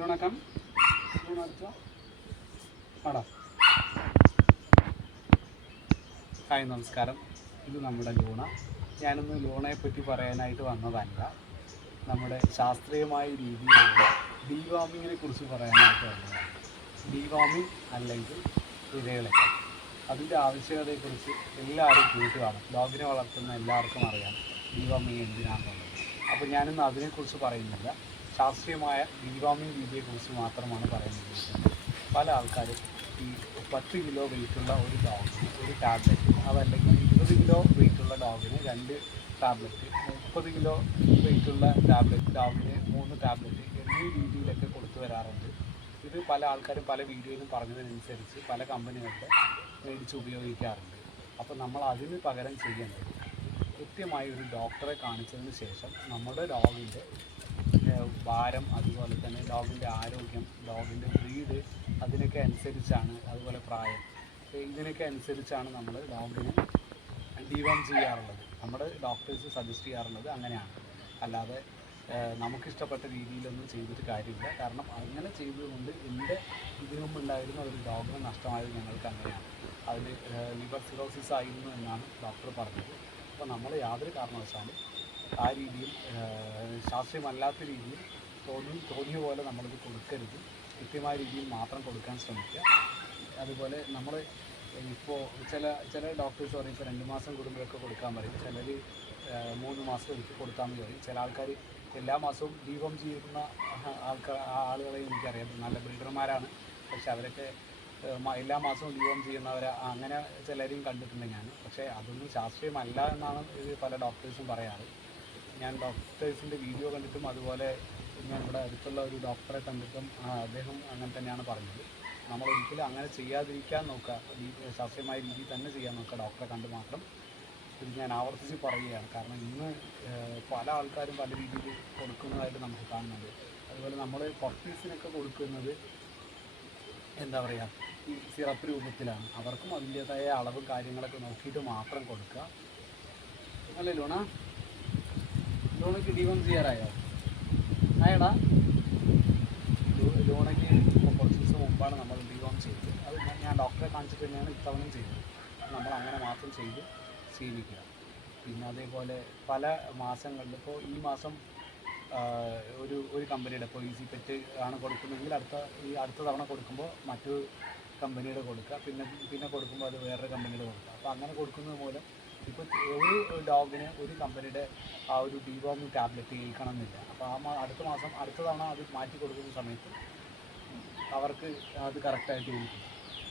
ലൂണക്കം പടം. ഹായ് നമസ്കാരം. ഇത് നമ്മുടെ ലൂണ. ഞാനിന്ന് ലൂണയെ പറ്റി പറയാനായിട്ട് വന്നതല്ല. നമ്മുടെ ശാസ്ത്രീയമായ രീതിയിലുള്ള ഡീവാമിങ്ങിനെ കുറിച്ച് പറയാനായിട്ട് വന്നതാണ്. ഡീവാമിങ് അല്ലെങ്കിൽ ഇരകളൊക്കെ. അതിന്റെ ആവശ്യകതയെക്കുറിച്ച് എല്ലാവരും കേട്ട് കാണും ഡോഗിനെ വളർത്തുന്ന എല്ലാവർക്കും അറിയാം ഡീവാമിങ് എന്തിനാണെന്നുള്ളത്. അപ്പോൾ ഞാനിന്ന് അതിനെക്കുറിച്ച് പറയുന്നില്ല. ശാസ്ത്രീയമായ ഡീവാമിങ് രീതിയെക്കുറിച്ച് മാത്രമാണ് പറയുന്നത്. പല ആൾക്കാരും ഈ പത്ത് കിലോ വെയിറ്റുള്ള ഒരു ഡോഗ് ഒരു ടാബ്ലറ്റ് അതല്ലെങ്കിൽ ഇരുപത് കിലോ വെയിറ്റുള്ള ഡോഗിന് രണ്ട് ടാബ്ലറ്റ് മുപ്പത് കിലോ വെയിറ്റുള്ള ടാബ്ലറ്റ് ഡോഗിന് മൂന്ന് ടാബ്ലറ്റ് എന്നീ രീതിയിലൊക്കെ കൊടുത്തു വരാറുണ്ട്. ഇത് പല ആൾക്കാരും പല വീഡിയോയിലും പറഞ്ഞതിനനുസരിച്ച് പല കമ്പനികളുടെ മേടിച്ച് ഉപയോഗിക്കാറുണ്ട്. അപ്പോൾ നമ്മൾ അതിന് പകരം ചെയ്യേണ്ടത് കൃത്യമായി ഒരു ഡോക്ടറെ കാണിച്ചതിന് ശേഷം നമ്മുടെ ഡോഗിന്റെ ഭാരം അതുപോലെ തന്നെ ഡോഗിന്റെ ആരോഗ്യം ഡോഗിന്റെ ബ്രീഡ് അതിനൊക്കെ അനുസരിച്ചാണ് അതുപോലെ പ്രായം. ഇതിനൊക്കെ അനുസരിച്ചാണ് നമ്മൾ ഡോഗിനെ ഡിവോം ചെയ്യാറുള്ളത്. നമ്മുടെ ഡോക്ടേഴ്സ് സജസ്റ്റ് ചെയ്യാറുള്ളത് അങ്ങനെയാണ്. അല്ലാതെ നമുക്കിഷ്ടപ്പെട്ട രീതിയിലൊന്നും ചെയ്തിട്ട് കാര്യമില്ല. കാരണം അങ്ങനെ ചെയ്തതുകൊണ്ട് എന്റെ ഇതിനു മുമ്പ് ഉണ്ടായിരുന്ന ഒരു ഡോഗിന് നഷ്ടമായത് ഞങ്ങൾക്ക് അങ്ങനെയാണ്. അതിന് ലിവർ സിറോസിസ് ആയിരുന്നു എന്നാണ് ഡോക്ടർ പറഞ്ഞത്. അപ്പോൾ നമ്മൾ യാതൊരു കാരണവശാലും ആ രീതിയിൽ ശാസ്ത്രീയമല്ലാത്ത രീതിയിൽ തോന്നി തോന്നിയ പോലെ നമ്മളിത് കൊടുക്കരുത്. കൃത്യമായ രീതിയിൽ മാത്രം കൊടുക്കാൻ ശ്രമിക്കുക. അതുപോലെ നമ്മൾ ഇപ്പോൾ ചില ചില ഡോക്ടേഴ്സ് പറയും ഇപ്പോൾ രണ്ട് മാസം കൂടുമ്പോഴൊക്കെ കൊടുക്കാൻ പറയും. ചിലർ മൂന്ന് മാസം കൊടുത്താൽ മതി പറയും. ചില ആൾക്കാർ എല്ലാ മാസവും ദീപം ചെയ്യുന്ന ആൾക്കാർ ആളുകളെ എനിക്കറിയാം. നല്ല ബിൽഡർമാരാണ് പക്ഷെ അവരൊക്കെ എല്ലാ മാസവും ദീപം ചെയ്യുന്നവരെ അങ്ങനെ ചിലരെയും കണ്ടിട്ടുണ്ട് ഞാൻ. പക്ഷേ അതൊന്നും ശാസ്ത്രീയമല്ല എന്നാണ് പല ഡോക്ടേഴ്സും പറയാറ്. ഞാൻ ഡോക്ടേഴ്സിന്റെ വീഡിയോ കണ്ടിട്ടും അതുപോലെ ഇവിടെ അടുത്തുള്ള ഒരു ഡോക്ടറെ കണ്ടിട്ടും അദ്ദേഹം അങ്ങനെ തന്നെയാണ് പറഞ്ഞത്. നമ്മൾ ഒരിക്കലും അങ്ങനെ ചെയ്യാതിരിക്കാൻ നോക്കുക. ശാസ്ത്രീയമായ രീതിയിൽ തന്നെ ചെയ്യാൻ നോക്കുക. ഡോക്ടറെ കണ്ട് മാത്രം ഇത് ഞാൻ ആവർത്തിച്ച് പറയുകയാണ്. കാരണം ഇന്ന് പല ആൾക്കാരും പല രീതിയിൽ കൊടുക്കുന്നതായിട്ട് നമുക്ക് കാണുന്നുണ്ട്. അതുപോലെ നമ്മൾ പപ്പീസിനൊക്കെ കൊടുക്കുന്നത് എന്താ പറയുക ഈ സിറപ്പ് രൂപത്തിലാണ്. അവർക്കും അതിന്റേതായ അളവും കാര്യങ്ങളൊക്കെ നോക്കിയിട്ട് മാത്രം കൊടുക്കുക. അല്ലേ ലൂണ? ലൂണയ്ക്ക് ഡീവം ചെയ്യാറായോ ആയടാ. ലൂ- ലൂണയ്ക്ക് ഇപ്പോൾ കുറച്ച് ദിവസം മുമ്പാണ് നമ്മൾ ഡീവം ചെയ്തത്. അത് ഞാൻ ഡോക്ടറെ കാണിച്ചിട്ട് തന്നെയാണ് ഇത്തവണയും ചെയ്തത്. നമ്മൾ അങ്ങനെ മാത്രം ചെയ്ത് ശീലിക്കുക. പിന്നെ അതേപോലെ പല മാസങ്ങളിൽ ഇപ്പോൾ ഈ മാസം ഒരു ഒരു കമ്പനിയുടെ ഇപ്പോൾ ഈസി പെറ്റ് ആണ് കൊടുക്കുന്നതെങ്കിൽ അടുത്ത ഈ അടുത്ത തവണ കൊടുക്കുമ്പോൾ മറ്റു കമ്പനിയുടെ കൊടുക്കുക. പിന്നെ പിന്നെ കൊടുക്കുമ്പോൾ അത് വേറൊരു കമ്പനിയുടെ കൊടുക്കുക. അപ്പോൾ അങ്ങനെ കൊടുക്കുന്നത് മൂലം ഇപ്പോൾ ഒരു ഡോഗിന് ഒരു കമ്പനിയുടെ ആ ഒരു ഡിവോമിങ് ടാബ്ലറ്റ് ഏൽക്കണം എന്നില്ല അപ്പോൾ ആ അടുത്ത മാസം അടുത്ത തവണ അത് മാറ്റി കൊടുക്കുന്ന സമയത്ത് അവർക്ക് അത് കറക്റ്റായിട്ട് ഏൽക്കും.